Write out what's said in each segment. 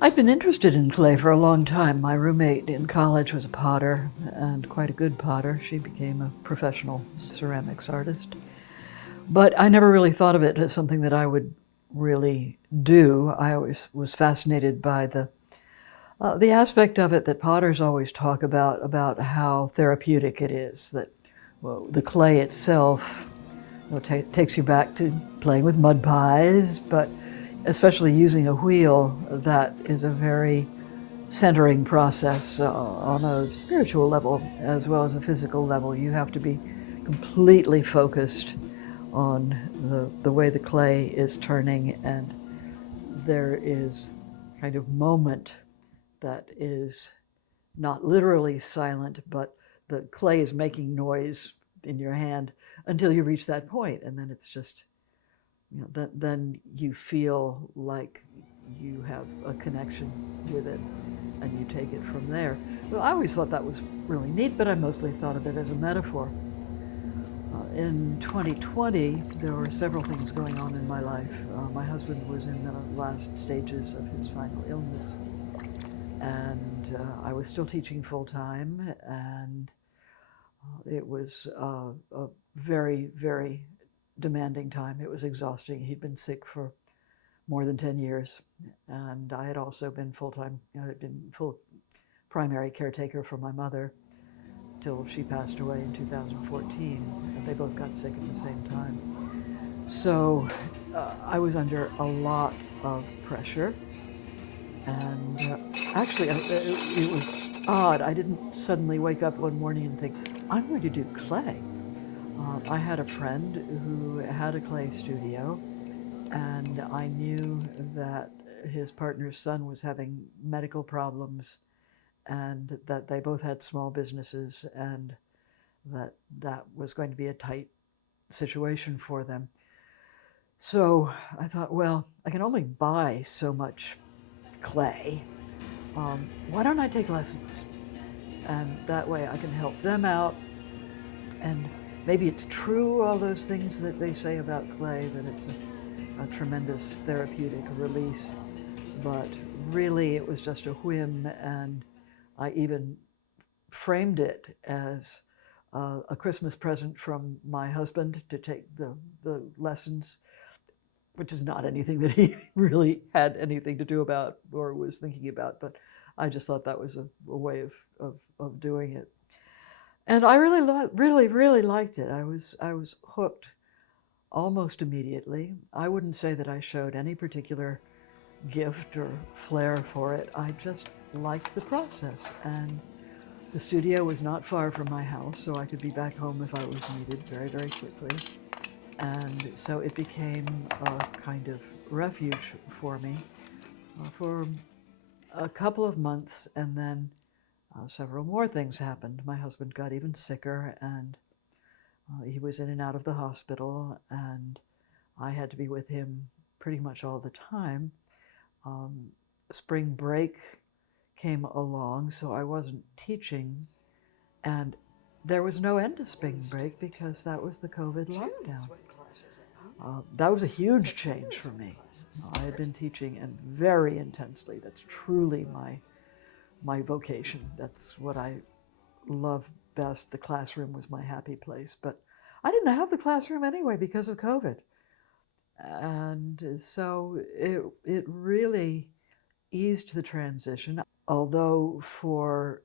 I've been interested in clay for a long time. My roommate in college was a potter, and quite a good potter. She became a professional ceramics artist. But I never really thought of it as something that I would really do. I always was fascinated by the aspect of it that potters always talk about how therapeutic it is, that well, the clay itself takes you back to playing with mud pies, but especially using a wheel, that is a very centering process on a spiritual level as well as a physical level. You have to be completely focused on the way the clay is turning, and there is kind of moment that is not literally silent, but the clay is making noise in your hand until you reach that point, and then it's just, then you feel like you have a connection with it, and you take it from there. Well, I always thought that was really neat, but I mostly thought of it as a metaphor. In 2020, there were several things going on in my life. My husband was in the last stages of his final illness, and I was still teaching full time, and it was a very, very demanding time. It was exhausting. He'd been sick for more than 10 years, and I had also been full time, I'd been full primary caretaker for my mother till she passed away in 2014. And they both got sick at the same time. So I was under a lot of pressure. And actually, it was odd. I didn't suddenly wake up one morning and think, I'm going to do clay. I had a friend who had a clay studio, and I knew that his partner's son was having medical problems, and that they both had small businesses, and that was going to be a tight situation for them. So I thought, well, I can only buy so much clay. Why don't I take lessons? And that way I can help them out. And maybe it's true, all those things that they say about clay, that it's a tremendous therapeutic release. But really, it was just a whim, and I even framed it as a Christmas present from my husband to take the lessons, which is not anything that he really had anything to do about or was thinking about, but I just thought that was a way of doing it. And I really liked it. I was hooked almost immediately. I wouldn't say that I showed any particular gift or flair for it. I just liked the process, and the studio was not far from my house, so I could be back home if I was needed very, very quickly. And so it became a kind of refuge for me for a couple of months, and then several more things happened. My husband got even sicker, and he was in and out of the hospital, and I had to be with him pretty much all the time. Spring break came along, so I wasn't teaching, and there was no end to spring break because that was the COVID lockdown. That was a huge change for me. I had been teaching, and very intensely. That's truly my vocation. That's what I love best. The classroom was my happy place, but I didn't have the classroom anyway because of COVID. And so it really eased the transition, although for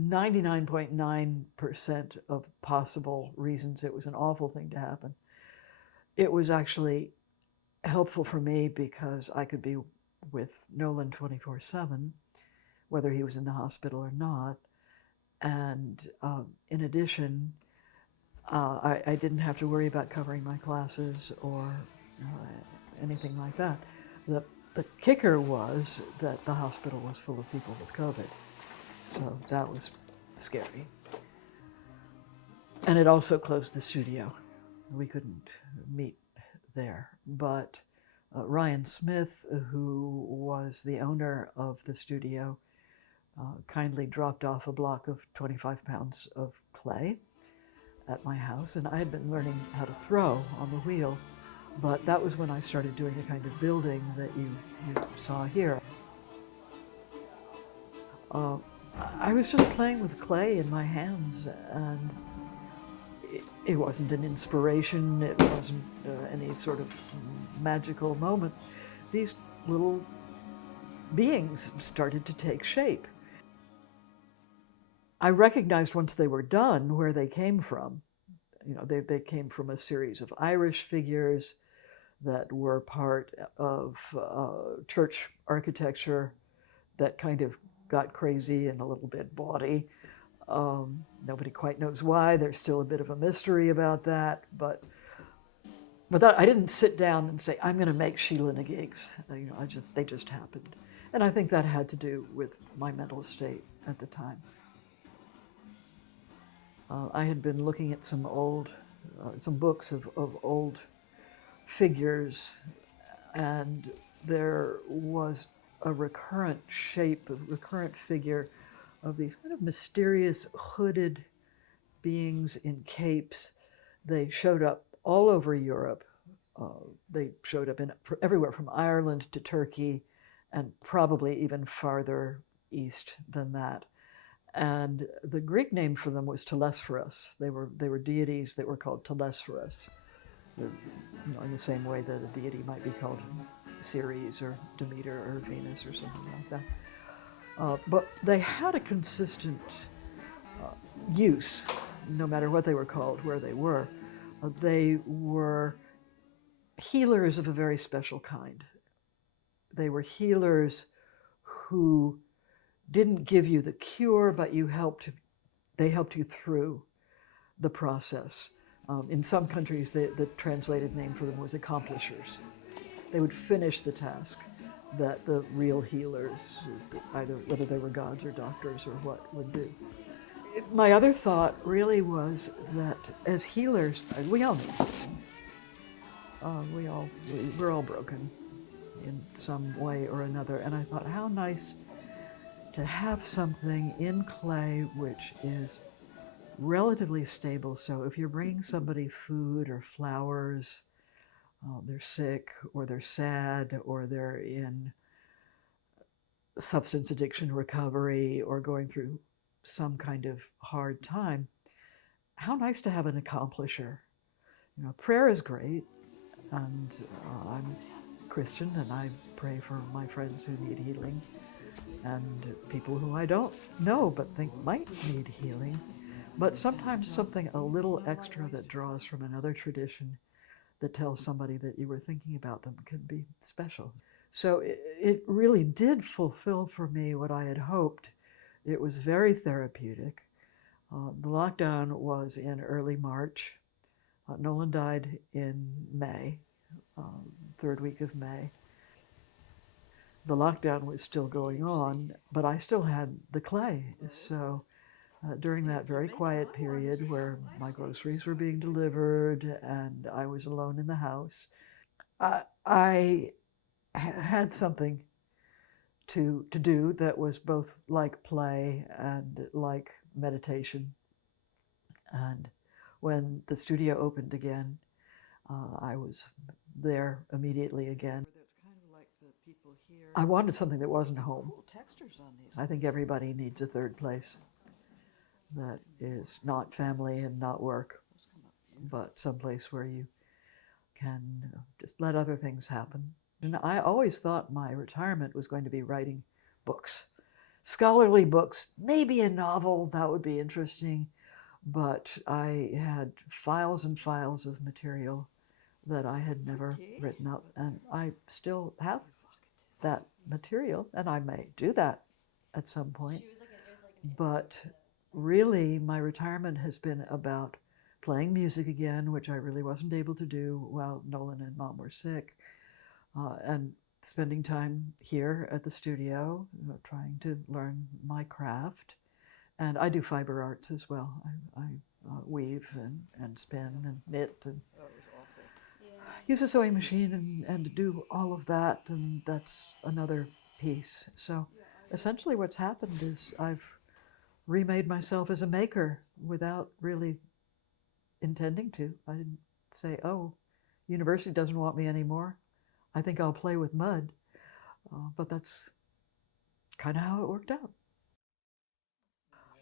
99.9% of possible reasons it was an awful thing to happen. It was actually helpful for me because I could be with Nolan 24/7, whether he was in the hospital or not. And in addition, I didn't have to worry about covering my classes or anything like that. The kicker was that the hospital was full of people with COVID. So that was scary. And it also closed the studio. We couldn't meet there. But Ryan Smith, who was the owner of the studio, kindly dropped off a block of 25 pounds of clay at my house. And I had been learning how to throw on the wheel. But that was when I started doing the kind of building that you saw here. Uh, I was just playing with clay in my hands, and it wasn't an inspiration, it wasn't any sort of magical moment. These little beings started to take shape. I recognized once they were done where they came from. You know, they came from a series of Irish figures that were part of church architecture that kind of got crazy and a little bit bawdy. Nobody quite knows why. There's still a bit of a mystery about that, but that, I didn't sit down and say, I'm going to make Sheila Gigs. You know, they just happened. And I think that had to do with my mental state at the time. I had been looking at some books of old figures, and there was a recurrent shape, a recurrent figure of these kind of mysterious hooded beings in capes. They showed up all over Europe. They showed up everywhere from Ireland to Turkey, and probably even farther east than that. And the Greek name for them was Telesphorus. They were deities that were called Telesphorus, you know, in the same way that a deity might be called Ceres or Demeter or Venus or something like that. But they had a consistent use, no matter what they were called, where they were. They were healers of a very special kind. They were healers who didn't give you the cure, but they helped you through the process. In some countries, the translated name for them was accomplishers. They would finish the task that the real healers, either whether they were gods or doctors or what, would do. My other thought really was that as healers, we all need healing. We're all broken in some way or another. And I thought, how nice to have something in clay which is relatively stable. So if you're bringing somebody food or flowers, they're sick or they're sad or they're in substance addiction recovery or going through some kind of hard time, how nice to have an accomplisher. You know, prayer is great, and I'm Christian and I pray for my friends who need healing and people who I don't know but think might need healing. But sometimes something a little extra that draws from another tradition that tells somebody that you were thinking about them can be special. So it really did fulfill for me what I had hoped. It was very therapeutic. The lockdown was in early March. Nolan died in May, third week of May. The lockdown was still going on, but I still had the clay. So during that very quiet period where my groceries were being delivered and I was alone in the house, I had something to do that was both like play and like meditation. And when the studio opened again, I was there immediately again. I wanted something that wasn't home. I think everybody needs a third place that is not family and not work, but someplace where you can just let other things happen. And I always thought my retirement was going to be writing books, scholarly books, maybe a novel, that would be interesting. But I had files and files of material that I had never written up, and I still have that material, and I may do that at some point. But really, my retirement has been about playing music again, which I really wasn't able to do while Nolan and Mom were sick, and spending time here at the studio, trying to learn my craft. And I do fiber arts as well. I weave and spin and knit and use a sewing machine and do all of that. And that's another piece. So essentially what's happened is I've remade myself as a maker without really intending to. I didn't say, oh, University doesn't want me anymore. I think I'll play with mud. But that's kind of how it worked out.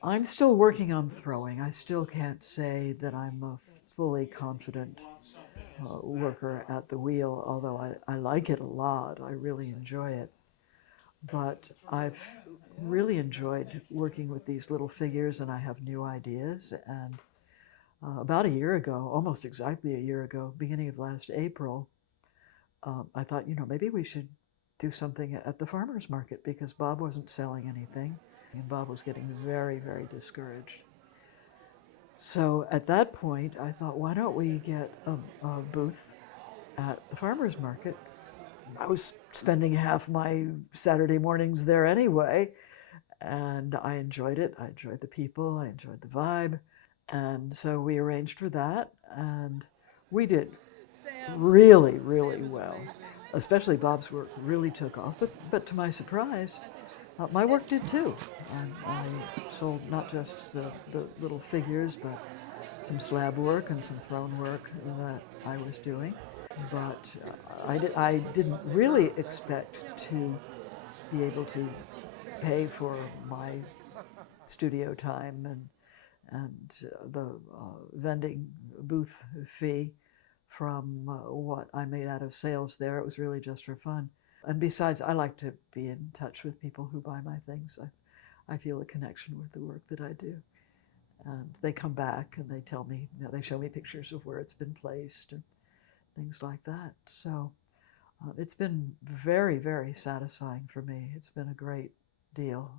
I'm still working on throwing. I still can't say that I'm a fully confident worker at the wheel, although I like it a lot. I really enjoy it. But I've really enjoyed working with these little figures, and I have new ideas. And about a year ago, almost exactly a year ago, beginning of last April, I thought, maybe we should do something at the farmer's market because Bob wasn't selling anything, and Bob was getting very, very discouraged. So at that point, I thought, why don't we get a booth at the farmer's market? I was spending half my Saturday mornings there anyway, and I enjoyed it. I enjoyed the people, I enjoyed the vibe. And so we arranged for that, and we did really, really well. Especially Bob's work really took off, but to my surprise, my work did too. I sold not just the little figures, but some slab work and some throne work that I was doing. But I didn't really expect to be able to pay for my studio time and the vending booth fee from what I made out of sales there. It was really just for fun. And besides, I like to be in touch with people who buy my things. I feel a connection with the work that I do. And they come back and they tell me, they show me pictures of where it's been placed and things like that. So it's been very, very satisfying for me. It's been a great deal.